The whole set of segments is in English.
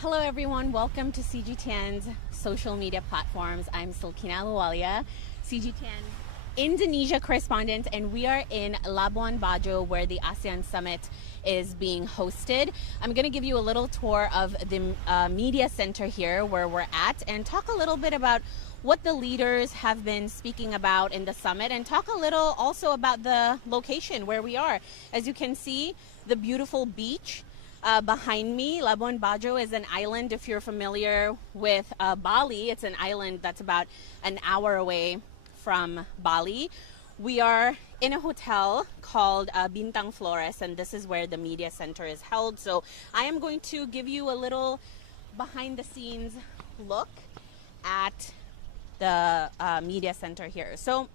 Hello everyone, welcome to CGTN's social media platforms. I'm Silkina Ahluwalia, CGTN Indonesia correspondent, and we are in Labuan Bajo where the ASEAN Summit is being hosted. I'm going to give you a little tour of the media center here where we're at and talk a little bit about what the leaders have been speaking about in the summit and talk a little also about the location where we are. As you can see, the beautiful beach behind me. Labuan Bajo is an island. If you're familiar with Bali, it's an island that's about an hour away from Bali. We are in a hotel called Bintang Flores, and this is where the media center is held. So I am going to give you a little behind the scenes look at the media center here. So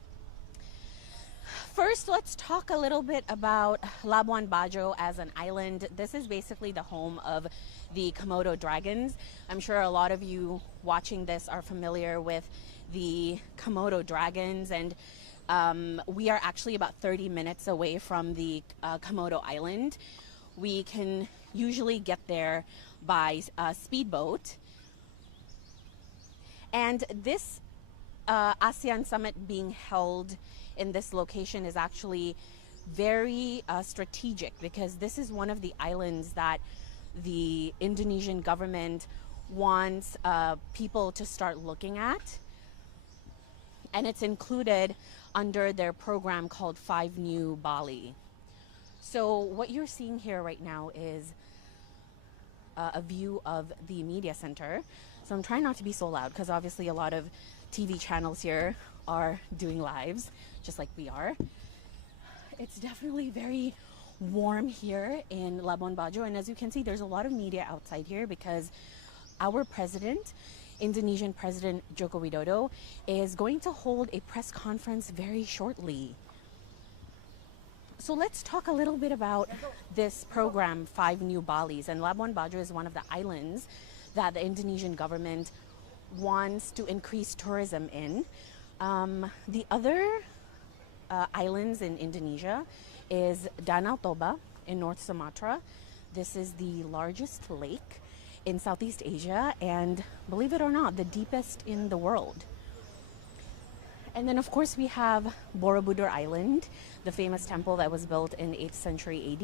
first, let's talk a little bit about Labuan Bajo as an island. This is basically the home of the Komodo dragons. I'm sure a lot of you watching this are familiar with the Komodo dragons, and we are actually about 30 minutes away from the Komodo island. We can usually get there by speedboat. And this ASEAN Summit being held in this location is actually very strategic, because this is one of the islands that the Indonesian government wants people to start looking at, and it's included under their program called 5 New Bali. So what you're seeing here right now is a view of the media center. So I'm trying not to be so loud because obviously a lot of TV channels here are doing lives, just like we are. It's definitely very warm here in Labuan Bajo, and as you can see, there's a lot of media outside here because our president, Indonesian President Joko Widodo, is going to hold a press conference very shortly. So let's talk a little bit about this program, 5 New Balis. And Labuan Bajo is one of the islands that the Indonesian government wants to increase tourism in. The other islands in Indonesia is Danau Toba in North Sumatra. This is the largest lake in Southeast Asia and, believe it or not, the deepest in the world. And then of course we have Borobudur Island, the famous temple that was built in 8th century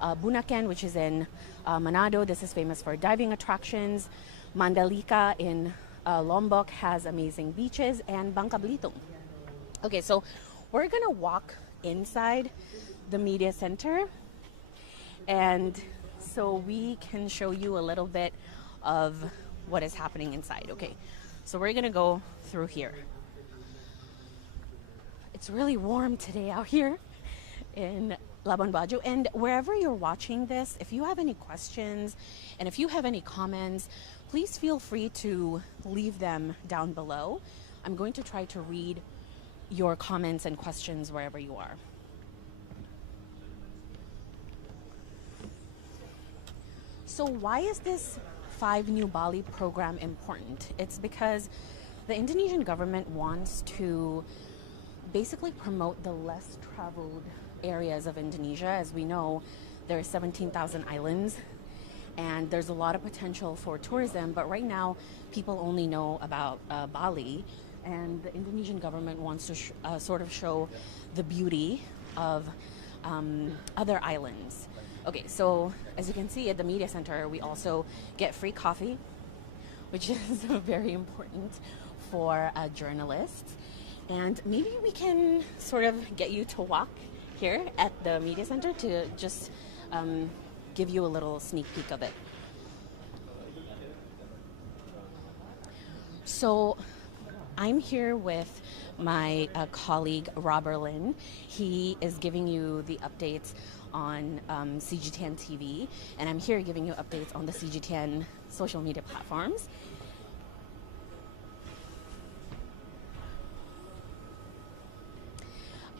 AD. Bunaken, which is in Manado, this is famous for diving attractions. Mandalika in Lombok has amazing beaches, and Bangka Belitung. Okay, so we're gonna walk inside the media center, and so we can show you a little bit of what is happening inside. Okay, so we're gonna go through here. It's really warm today out here in Labuan Bajo, and wherever you're watching this, if you have any questions and if you have any comments, please feel free to leave them down below. I'm going to try to read your comments and questions wherever you are. So why is this 5 New Bali program important? It's because the Indonesian government wants to basically promote the less traveled areas of Indonesia. As we know, there are 17,000 islands and there's a lot of potential for tourism, but right now people only know about Bali, and the Indonesian government wants to sort of show the beauty of other islands. Okay, so as you can see at the media center, we also get free coffee, which is very important for journalists. And maybe we can sort of get you to walk here at the media center to just give you a little sneak peek of it. So I'm here with my colleague Robert Lin. He is giving you the updates on CGTN TV, and I'm here giving you updates on the CGTN social media platforms.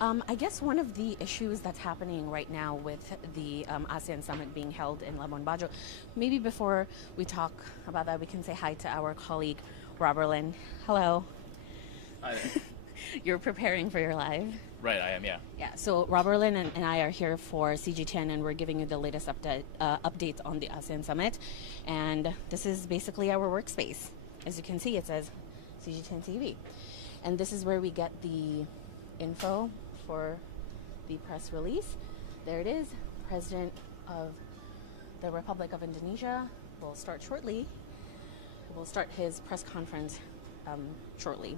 I guess one of the issues that's happening right now with the ASEAN Summit being held in Labuan Bajo, maybe before we talk about that, we can say hi to our colleague, Robert Lin. Hello. Hi. You're preparing for your live. Right, I am, yeah. Yeah, so Rob Berlin and I are here for CGTN, and we're giving you the latest updates on the ASEAN Summit. And this is basically our workspace. As you can see, it says CGTN TV. And this is where we get the info for the press release. There it is. President of the Republic of Indonesia will start shortly. Will start his press conference shortly.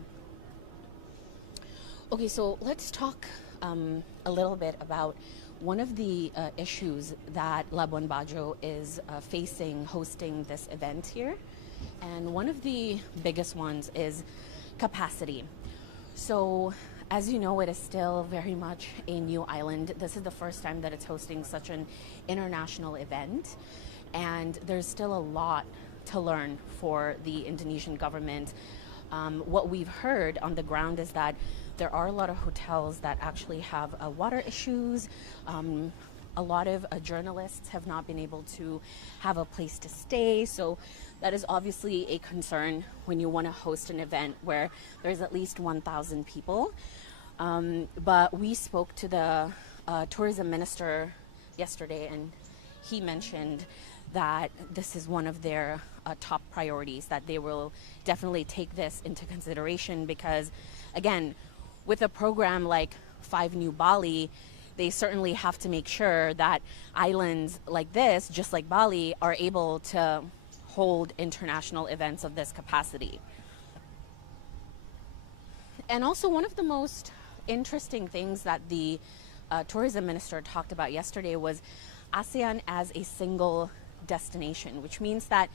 Okay, so let's talk a little bit about one of the issues that Labuan Bajo is facing hosting this event here. And one of the biggest ones is capacity. So, as you know, it is still very much a new island. This is the first time that it's hosting such an international event. And there's still a lot to learn for the Indonesian government. What we've heard on the ground is that there are a lot of hotels that actually have water issues. A lot of journalists have not been able to have a place to stay. So that is obviously a concern when you want to host an event where there's at least 1,000 people. But we spoke to the tourism minister yesterday, and he mentioned that this is one of their top priorities, that they will definitely take this into consideration because, again, with a program like 5 New Bali, they certainly have to make sure that islands like this, just like Bali, are able to hold international events of this capacity. And also, one of the most interesting things that the tourism minister talked about yesterday was ASEAN as a single destination, which means that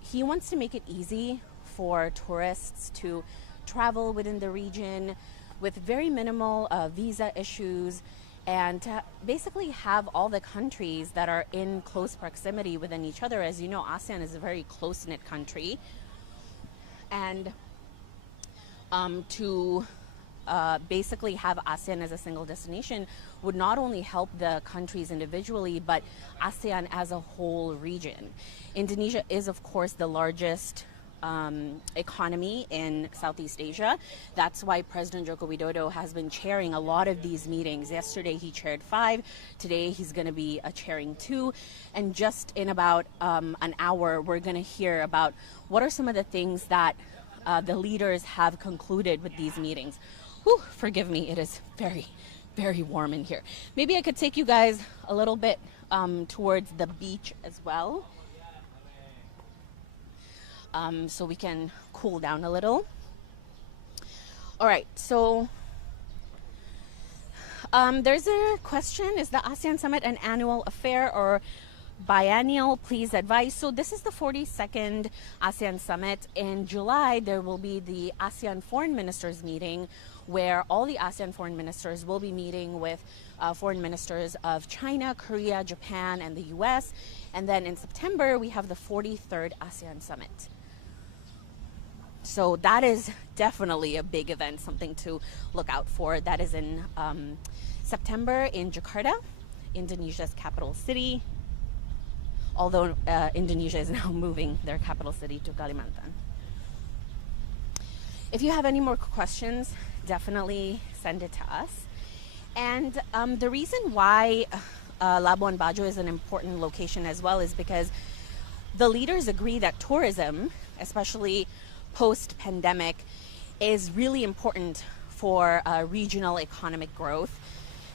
he wants to make it easy for tourists to travel within the region with very minimal visa issues, and to basically have all the countries that are in close proximity within each other. As you know, ASEAN is a very close-knit country, and to basically have ASEAN as a single destination would not only help the countries individually, but ASEAN as a whole region. Indonesia is, of course, the largest economy in Southeast Asia. That's why President Joko Widodo has been chairing a lot of these meetings. Yesterday he chaired 5. Today he's going to be chairing 2. And just in about an hour, we're going to hear about what are some of the things that the leaders have concluded with these meetings. Whew, forgive me, it is very, very warm in here. Maybe I could take you guys a little bit towards the beach as well. So we can cool down a little. All right, so there's a question: is the ASEAN Summit an annual affair or biennial? Please advise. So this is the 42nd ASEAN Summit. In July, there will be the ASEAN Foreign Ministers meeting, where all the ASEAN foreign ministers will be meeting with foreign ministers of China, Korea, Japan, and the US. And then in September, we have the 43rd ASEAN Summit. So that is definitely a big event, something to look out for. That is in September in Jakarta, Indonesia's capital city. Although Indonesia is now moving their capital city to Kalimantan. If you have any more questions, definitely send it to us. And the reason why Labuan Bajo is an important location as well is because the leaders agree that tourism, especially post-pandemic, is really important for regional economic growth.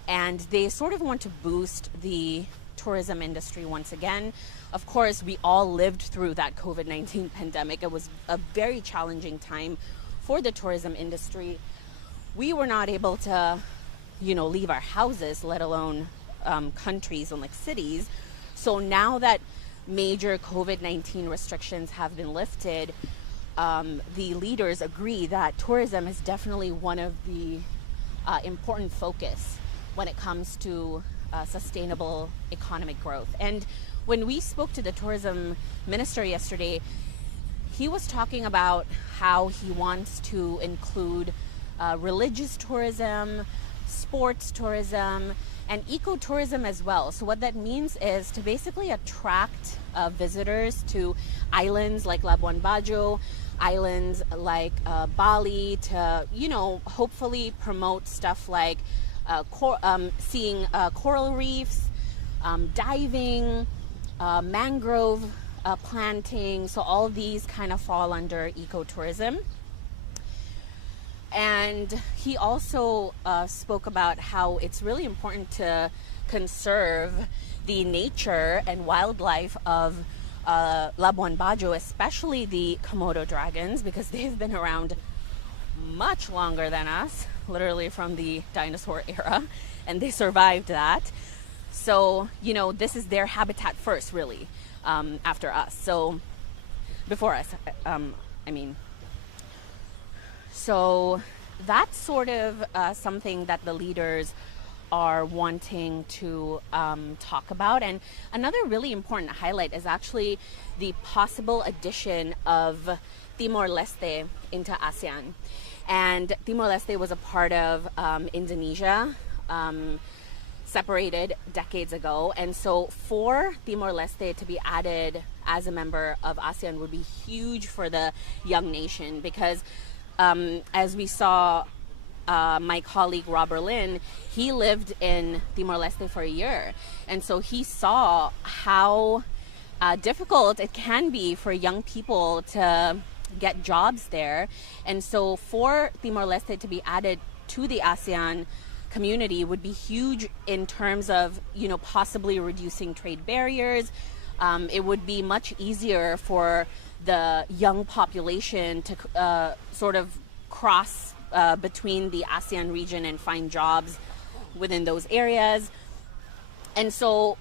And they sort of want to boost the tourism industry once again. Of course, we all lived through that COVID-19 pandemic. It was a very challenging time for the tourism industry. We were not able to, leave our houses, let alone countries and cities. So now that major COVID-19 restrictions have been lifted, the leaders agree that tourism is definitely one of the important focus when it comes to sustainable economic growth. And when we spoke to the tourism minister yesterday, he was talking about how he wants to include religious tourism, sports tourism, and ecotourism as well. So what that means is to basically attract visitors to islands like Labuan Bajo, islands like Bali, to, you know, hopefully promote stuff like seeing coral reefs, diving, mangrove planting. So all of these kind of fall under ecotourism. And he also spoke about how it's really important to conserve the nature and wildlife of Labuan Bajo, especially the Komodo dragons, because they've been around much longer than us, literally from the dinosaur era, and they survived that. So, you know, this is their habitat first, really, after us. So, before us, I mean. So that's sort of something that the leaders are wanting to talk about. And another really important highlight is actually the possible addition of Timor-Leste into ASEAN. And Timor-Leste was a part of Indonesia, separated decades ago. And so for Timor-Leste to be added as a member of ASEAN would be huge for the young nation, because as we saw, my colleague Robert Lin, he lived in Timor-Leste for a year. And so he saw how difficult it can be for young people to get jobs there. And so for Timor-Leste to be added to the ASEAN community would be huge in terms of, you know, possibly reducing trade barriers. It would be much easier for the young population to sort of cross between the ASEAN region and find jobs within those areas. And so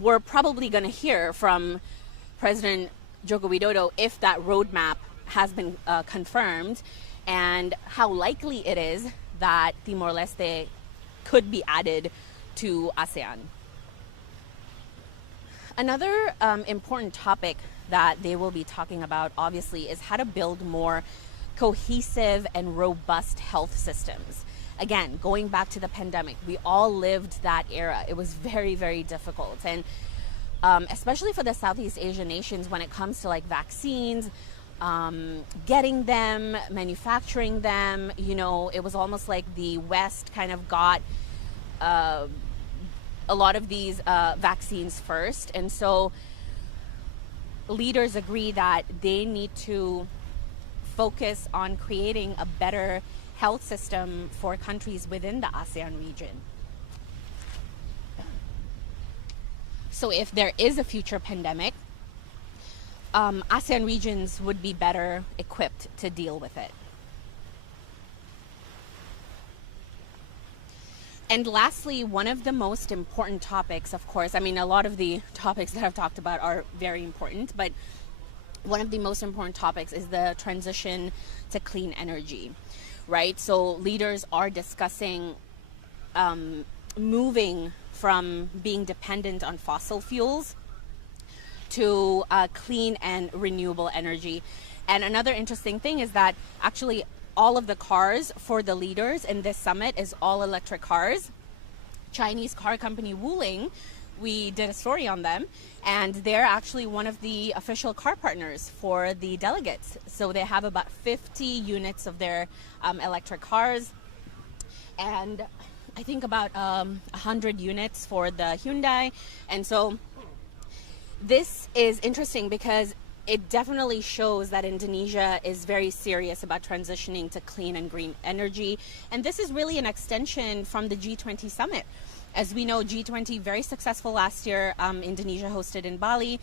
we're probably going to hear from President Joko Widodo if that roadmap has been confirmed, and how likely it is that Timor-Leste could be added to ASEAN. Another important topic that they will be talking about, obviously, is how to build more cohesive and robust health systems. Again, going back to the pandemic, we all lived that era. It was very, very difficult. And especially for the Southeast Asian nations, when it comes to like vaccines, getting them, manufacturing them, you know, it was almost like the West kind of got a lot of these vaccines first. And so leaders agree that they need to focus on creating a better health system for countries within the ASEAN region. So if there is a future pandemic, ASEAN regions would be better equipped to deal with it. And lastly, one of the most important topics, of course, I mean, a lot of the topics that I've talked about are very important, but one of the most important topics is the transition to clean energy, right? So leaders are discussing moving from being dependent on fossil fuels to clean and renewable energy. And another interesting thing is that actually all of the cars for the leaders in this summit is all electric cars. Chinese car company Wuling, we did a story on them, and they're actually one of the official car partners for the delegates. So they have about 50 units of their electric cars, and I think about 100 units for the Hyundai. And so this is interesting because it definitely shows that Indonesia is very serious about transitioning to clean and green energy. And this is really an extension from the G20 summit. As we know, G20, very successful last year, Indonesia hosted in Bali.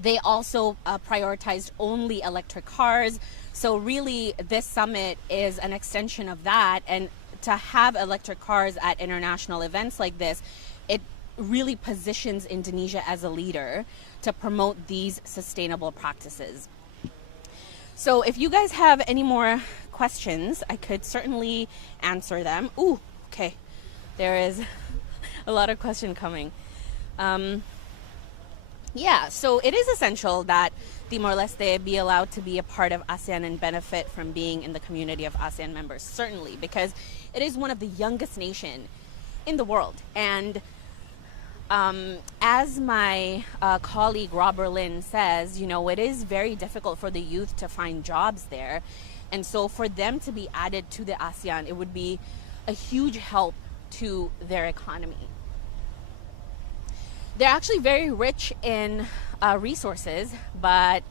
They also prioritized only electric cars. So really, this summit is an extension of that. And to have electric cars at international events like this, it really positions Indonesia as a leader to promote these sustainable practices. So if you guys have any more questions, I could certainly answer them. Ooh, okay. There is a lot of question coming. Yeah, so it is essential that Timor-Leste be allowed to be a part of ASEAN and benefit from being in the community of ASEAN members, certainly, because it is one of the youngest nations in the world. And as my colleague Rob Berlin says, it is very difficult for the youth to find jobs there. And so for them to be added to the ASEAN, it would be a huge help to their economy. They're actually very rich in resources, but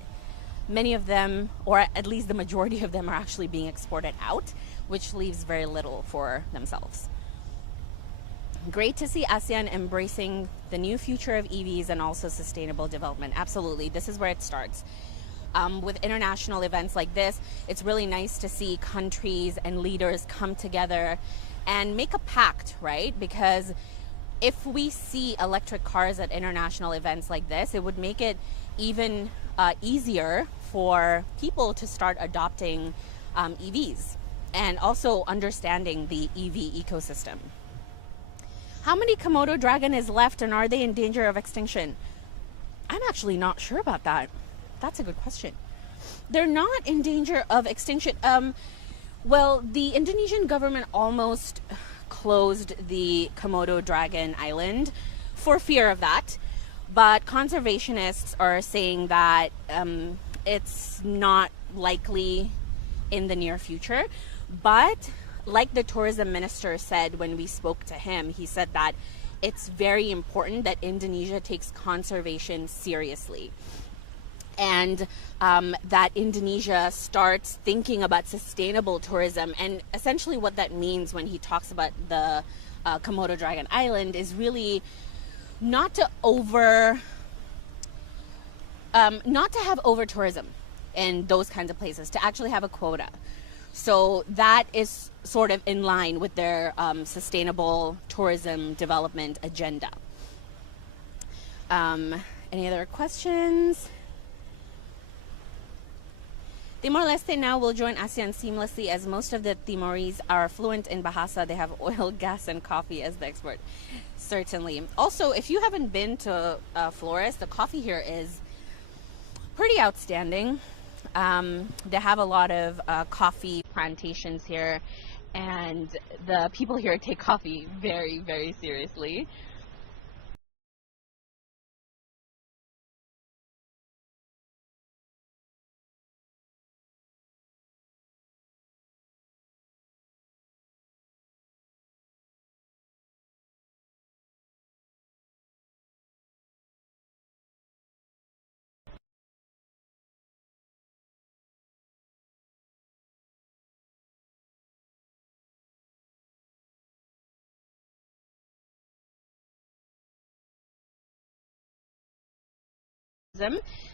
many of them, or at least the majority of them, are actually being exported out, which leaves very little for themselves. Great to see ASEAN embracing the new future of EVs and also sustainable development. Absolutely, this is where it starts. With international events like this, it's really nice to see countries and leaders come together and make a pact, right? Because if we see electric cars at international events like this, it would make it even easier for people to start adopting EVs and also understanding the EV ecosystem. How many Komodo dragon is left, and are they in danger of extinction? I'm actually not sure about that. That's a good question. They're not in danger of extinction. Well, the Indonesian government almost closed the Komodo dragon island for fear of that. But conservationists are saying that it's not likely in the near future. But like the tourism minister said when we spoke to him, he said that it's very important that Indonesia takes conservation seriously. And that Indonesia starts thinking about sustainable tourism. And essentially what that means when he talks about the Komodo Dragon Island is really not to have over tourism in those kinds of places, to actually have a quota. So that is sort of in line with their sustainable tourism development agenda. Any other questions? Timor-Leste now will join ASEAN seamlessly, as most of the Timorese are fluent in Bahasa. They have oil, gas, and coffee as the export. Certainly. Also, if you haven't been to Flores, the coffee here is pretty outstanding. They have a lot of coffee plantations here, and the people here take coffee very, very seriously.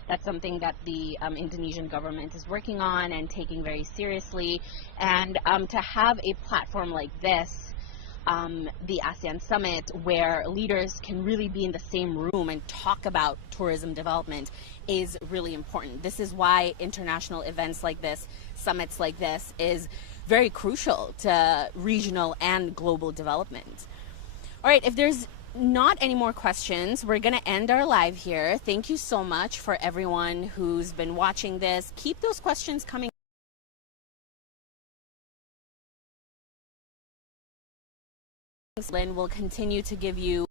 That's something that the Indonesian government is working on and taking very seriously. And to have a platform like this, the ASEAN Summit, where leaders can really be in the same room and talk about tourism development, is really important. This is why international events like this, summits like this, is very crucial to regional and global development. All right, if there's not any more questions, we're going to end our live here. Thank you so much for everyone who's been watching this. Keep those questions coming. Lynn will continue to give you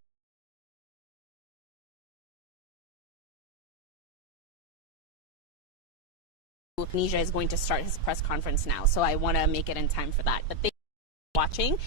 Indonesia is going to start his press conference now, so I want to make it in time for that. But thank you for watching.